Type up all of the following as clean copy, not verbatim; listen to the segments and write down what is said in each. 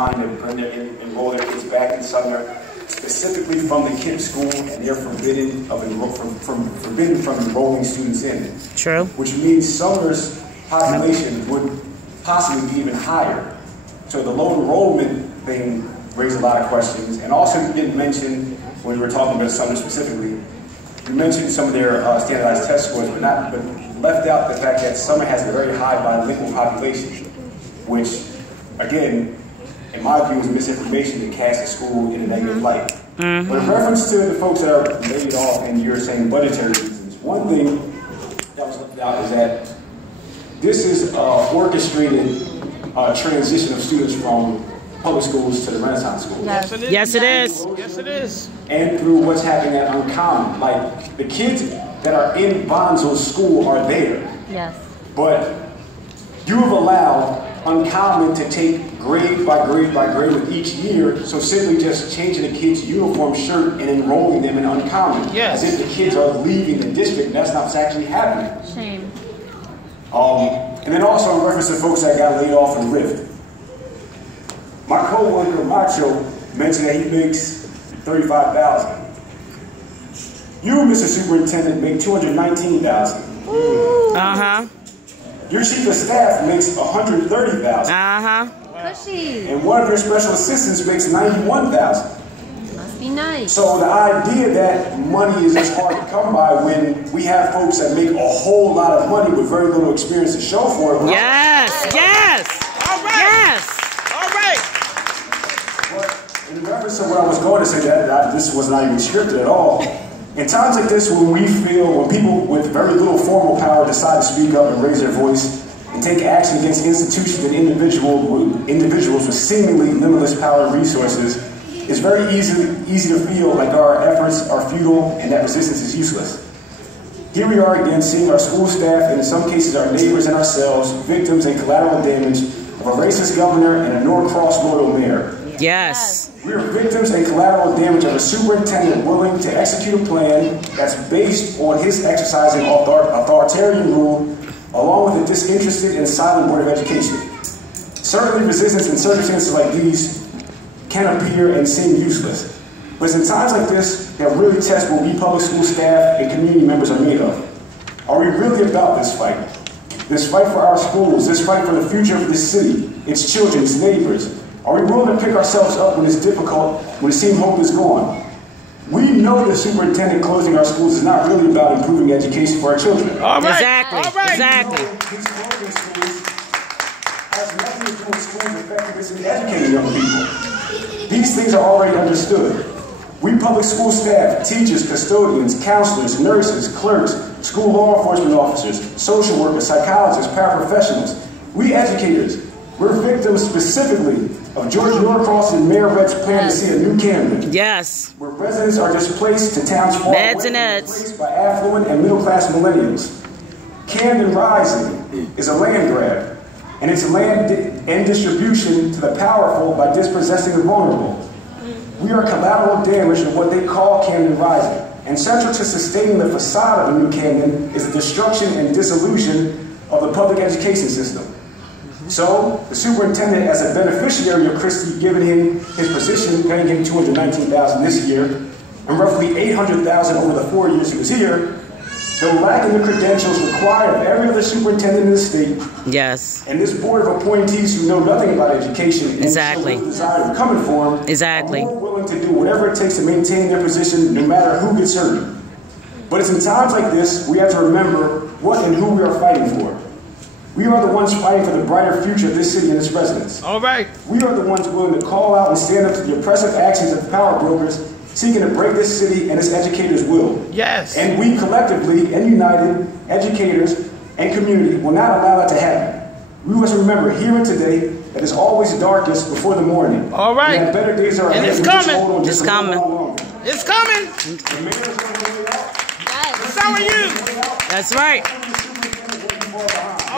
mind to enroll their kids back in summer, specifically from the KIPP school, and they're forbidden from enrolling students in. True. Which means summer's population would possibly be even higher. So the low enrollment thing raised a lot of questions. And also you didn't mention, when we were talking about summer specifically, you mentioned some of their standardized test scores, but left out the fact that summer has a very high bilingual population, which, again, in my view, is misinformation to cast the school in a negative light. But in reference to the folks that are laid off and you're saying budgetary reasons, one thing that was left out is that this is an orchestrated transition of students from public schools to the Renaissance schools. Yes, it is. Yes, it is. Yes, it is. And through what's happening at Uncommon. Like, the kids that are in Bonzo's school are there. Yes. But you have allowed Uncommon to take grade by grade by grade with each year, so simply just changing the kid's uniform shirt and enrolling them in Uncommon. Yes. As if the kids are leaving the district. That's not what's actually happening. Shame. And then also in reference to folks that got laid off in Lyft. My co-worker Macho mentioned that he makes $35,000. You, Mr. Superintendent, make $219,000. Your chief of staff makes $130,000. Cushy. And one of your special assistants makes $91,000. Must be nice. So the idea that money is just hard to come by when we have folks that make a whole lot of money with very little experience to show for it. Yes, yes. All right. Yes. All right. But in reference to what I was going to say, that this was not even scripted at all. In times like this, when people with very little formal power decide to speak up and raise their voice and take action against institutions and individuals with seemingly limitless power and resources, it's very easy to feel like our efforts are futile and that resistance is useless. Here we are again seeing our school staff, and in some cases our neighbors and ourselves, victims and collateral damage of a racist governor and a Norcross loyal mayor. Yes. We are victims and collateral damage of a superintendent willing to execute a plan that's based on his exercising authoritarian rule, along with a disinterested and silent Board of Education. Certainly resistance in circumstances like these can appear and seem useless. But it's in times like this that really test what we public school staff and community members are made of. Are we really about this fight? This fight for our schools, this fight for the future of this city, its children, its neighbors. Are we willing to pick ourselves up when it's difficult, when it seems hope is gone? We know the superintendent closing our schools is not really about improving education for our children. All right. Exactly. All right. Exactly. His closing schools has nothing to do with schools' effectiveness in educating young people. These things are already understood. We public school staff, teachers, custodians, counselors, nurses, clerks, school law enforcement officers, social workers, psychologists, paraprofessionals, we educators, we're victims specifically of George Norcross and Mayor Rett's plan to see a new Camden. Yes. Where residents are displaced to towns far away, replaced by affluent and middle-class millennials. Camden Rising is a land grab, and it's land and distribution to the powerful by dispossessing the vulnerable. We are collateral damage of what they call Camden Rising, and central to sustaining the facade of a new Camden is the destruction and dissolution of the public education system. So, the superintendent, as a beneficiary of Christie giving him his position, paying him $219,000 this year, and roughly $800,000 over the 4 years he was here, though lacking the credentials required of every other superintendent in the state. Yes. And this board of appointees who know nothing about education Exactly. and desire to come in for them Exactly. are more willing to do whatever it takes to maintain their position, no matter who gets hurt. But it's in times like this we have to remember what and who we are fighting for. We are the ones fighting for the brighter future of this city and its residents. All right. We are the ones willing to call out and stand up to the oppressive actions of power brokers seeking to break this city and its educators' will. Yes. And we collectively and united, educators and community, will not allow that to happen. We must remember here and today that it's always darkest before the morning. All right. And that better days are ahead. And it's coming. It's coming. It's coming. The mayor's going to lay out. So are you. That's right.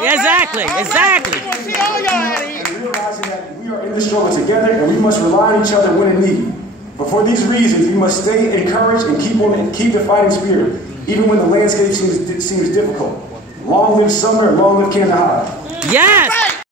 Exactly. Exactly. We want to see all y'all out of here. And realizing that we are in this struggle together and we must rely on each other when in need. But for these reasons, we must stay encouraged and keep the fighting spirit, even when the landscape seems difficult. Long live summer and long live Camden High. Yes.